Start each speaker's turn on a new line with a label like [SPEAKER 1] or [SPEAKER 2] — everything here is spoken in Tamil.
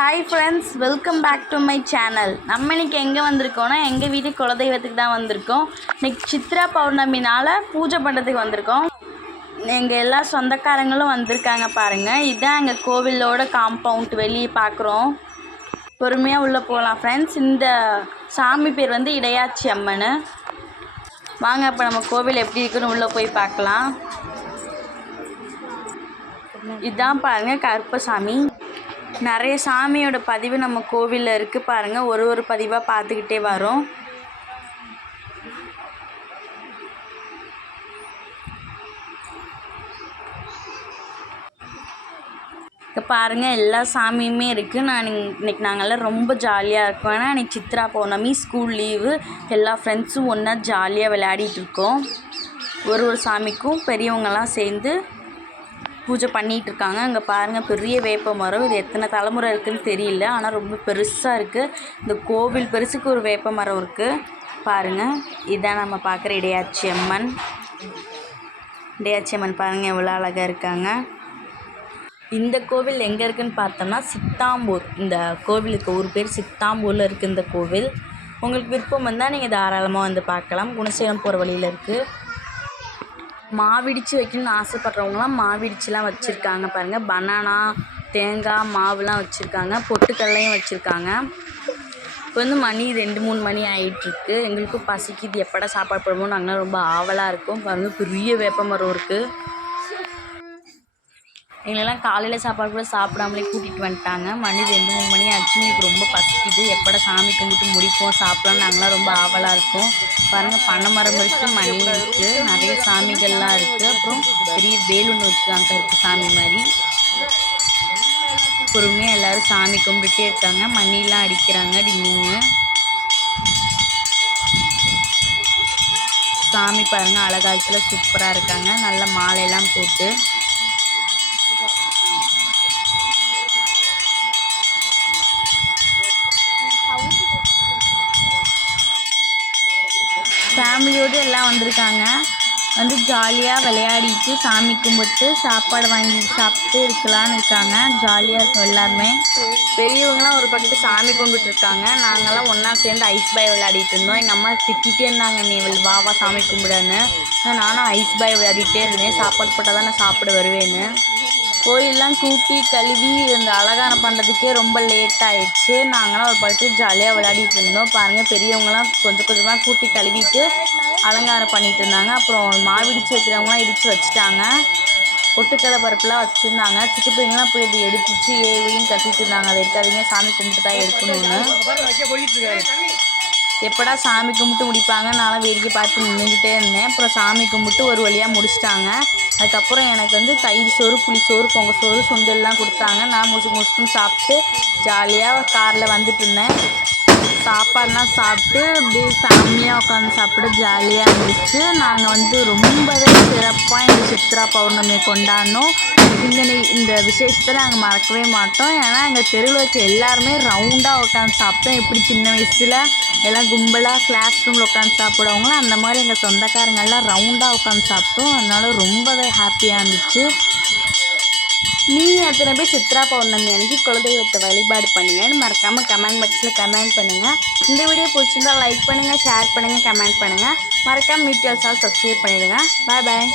[SPEAKER 1] Hi friends welcome back to my channel நம்ம இன்னைக்கு எங்கே வந்திருக்கோம்னா எங்கள் வீட்டு குலதெய்வத்துக்கு தான் வந்திருக்கோம். இன்னைக்கு சித்ரா பௌர்ணமினால் பூஜை பண்ணுறதுக்கு வந்திருக்கோம். எங்கள் எல்லா சொந்தக்காரங்களும் வந்திருக்காங்க பாருங்கள் இதுதான் எங்கள் கோவிலோட காம்பவுண்ட் வெளியே பார்க்குறோம் பொறுமையாக உள்ளே போகலாம் ஃப்ரெண்ட்ஸ் இந்த சாமி பேர் வந்து இடையாச்சி அம்மன். வாங்க இப்போ நம்ம கோவில் எப்படி இருக்குன்னு உள்ளே போய் பார்க்கலாம் இதுதான் பாருங்கள் கருப்பசாமி. நிறைய சாமியோட பதிவு நம்ம கோவிலில் இருக்குது பாருங்கள் ஒரு ஒரு பதிவாக பார்த்துக்கிட்டே வரோம். இப்போ பாருங்கள் எல்லா சாமியுமே இருக்குது நான் இன்னைக்கு- நாங்கள்லாம் ரொம்ப ஜாலியாக இருக்கோம். ஏன்னா இன்றைக்கி சித்ரா பௌர்ணமி ஸ்கூல் லீவு. எல்லா ஃப்ரெண்ட்ஸும் ஒன்றா ஜாலியாக விளையாடிட்டு இருக்கோம். ஒரு ஒரு சாமிக்கும் பெரியவங்கெல்லாம் சேர்ந்து பூஜை பண்ணிகிட்டு இருக்காங்க அங்கே பாருங்கள் பெரிய வேப்ப மரம். இது எத்தனை தலைமுறை இருக்குதுன்னு தெரியல. ஆனால் ரொம்ப பெருசாக இருக்குது இந்த கோவில் பெருசுக்கு ஒரு வேப்ப மரம் இருக்குது பாருங்கள் இதுதான் நம்ம பார்க்குற இடையாச்சி அம்மன். இடையாச்சி அம்மன் பாருங்கள் எவ்வளோ அழகாக இருக்காங்க. இந்த கோவில் எங்கே இருக்குதுன்னு பார்த்தோம்னா சித்தாம்பூர். இந்த கோவிலுக்கு ஒரு பேர் சித்தாம்பூரில் இருக்குது இந்த கோவில். உங்களுக்கு விருப்பம் வந்தால் நீங்கள் தாராளமாக வந்து பார்க்கலாம். குணசேலம் போகிற வழியில் இருக்குது மாவிடிச்சு வைக்கணும்னு ஆசைப்பட்றவங்களாம் மாவிடிச்சுலாம் வச்சுருக்காங்க பாருங்கள் பனானா தேங்காய் மாவுலாம் வச்சுருக்காங்க. பொட்டுக்கடலையும் வச்சுருக்காங்க. இப்போ வந்து மணி ரெண்டு மூணு மணி ஆகிட்டுருக்கு எங்களுக்கும் பசிக்குது. எப்படா சாப்பாடு போடுமோ நாங்களாம் ரொம்ப ஆவலாக இருக்கோம். பாருங்கள் பெரிய வேப்ப மரம் இருக்குது எங்களெல்லாம் காலையில் சாப்பாடு கூட சாப்பிடாமலே கூட்டிகிட்டு வந்துட்டாங்க. மணி ரெண்டு மூணு மணி ஆச்சு. எனக்கு ரொம்ப பசிக்குது. எப்படா சாமி கும்பிட்டு முடிப்போம் சாப்பிடலாம் நாங்களாம் ரொம்ப ஆவலாக இருக்கோம். பாருங்கள் பனை மரம் இருக்குது மணி இருக்குது நிறைய சாமிகள்லாம் இருக்குது அப்புறம் பெரிய வேலுன்னு வச்சுருக்காங்க இருக்குது சாமி மாதிரி. பொறுமையாக எல்லோரும் சாமி கும்பிட்டுட்டே இருக்காங்க. மணிலாம் அடிக்கிறாங்க டிங்கிங்க சாமி பாருங்கள் அழகாலத்தில் சூப்பராக இருக்காங்க. நல்ல மாலையெல்லாம் போட்டு. ஃபேமிலியோடு எல்லாம் வந்திருக்காங்க. வந்து ஜாலியாக விளையாடிட்டு சாமி கும்பிட்டு சாப்பாடு வாங்கி சாப்பிட்டு இருக்கலாம்னு இருக்காங்க. ஜாலியாக இருக்கும் எல்லாருமே. பெரியவங்களாம் ஒரு பக்கத்து சாமி கும்பிட்டு இருக்காங்க. நாங்கள்லாம் ஒன்றா சேர்ந்து ஐஸ் பாய் விளையாடிட்டு இருந்தோம். எங்கள் அம்மா திட்டிகிட்டே இருந்தாங்க நீ வாவா வா வா சாமி கும்பிடுன்னு. நானும் ஐஸ் பாய் விளையாடிட்டே இருந்தேன். சாப்பாடு போட்டால் தான் நான் சாப்பிட வருவேன்னு. கோயிலெலாம் கூட்டி கழுவி அந்த அலங்காரம் பண்ணுறதுக்கே ரொம்ப லேட் ஆகிடுச்சு நாங்களாம் ஒரு பக்கத்து ஜாலியாக விளையாடிட்டு இருந்தோம். பாருங்கள் பெரியவங்களாம் கொஞ்சம் கொஞ்சமாக கூட்டி கழுவிட்டு அலங்காரம் பண்ணிகிட்டு இருந்தாங்க. அப்புறம் மாவிடிச்சு வைக்கிறவங்களாம் இடித்து வச்சுட்டாங்க. பொட்டுக்கடலை பருப்புலாம் வச்சுருந்தாங்க. சிட்டு பிள்ளைங்களாம் போய் இது எடுத்துச்சு ஏவின்னு கட்டிட்டு இருந்தாங்க. அதை எடுக்காதீங்க. சாமி கும்பிட்டு தான் எடுக்கணும்னு எப்படா சாமி கும்பிட்டு முடிப்பாங்க நானும் வேடிக்கை பார்த்து நின்றுக்கிட்டே இருந்தேன். அப்புறம் சாமி கும்பிட்டு ஒரு வழியாக முடிச்சிட்டாங்க. அதுக்கப்புறம் எனக்கு வந்து தயிர் சோறு புளி சோறு பொங்க சோறு சுண்டல்லாம் கொடுத்தாங்க. நான் முசு முசுக்குன்னு சாப்பிட்டு ஜாலியாக காரில் வந்துட்டு இருந்தேன். சாப்பாடெலாம் சாப்பிட்டு அப்படியே ஃபேமிலியாக உட்காந்து சாப்பிட ஜாலியாக இருந்துச்சு. நாங்கள் வந்து ரொம்பவே சிறப்பாக இந்த சித்ரா பௌர்ணமி கொண்டாடினோம். இந்த நி- இந்த விசேஷத்தை நாங்கள் மறக்கவே மாட்டோம். ஏன்னா எங்கள் தெருவில் இருக்க எல்லாருமே ரவுண்டாக உட்காந்து சாப்பிட்டோம். எப்படி சின்ன வயசில் எல்லாம் கும்பலாக கிளாஸ் ரூமில் உட்காந்து சாப்பிடுவாங்களோ அந்த மாதிரி எங்கள் சொந்தக்காரங்கள்லாம் ரவுண்டாக உட்காந்து சாப்பிட்டோம். அதனால ரொம்பவே ஹாப்பியாக இருந்துச்சு. நீங்கள் எத்தனை பேர் சித்ரா பௌர்ணமி அன்னைக்கு குலதெய்வத்தை வழிபாடு பண்ணீங்கன்னு மறக்காமல் கமெண்ட் பாக்ஸில் கமெண்ட் பண்ணுங்கள் இந்த வீடியோ பிடிச்சிருந்தா லைக் பண்ணுங்கள் ஷேர் பண்ணுங்கள் கமெண்ட் பண்ணுங்கள் மறக்காமல் மீட்டியல்ஸால் சப்ஸ்கிரைப் பண்ணிவிடுங்க பாய் பாய்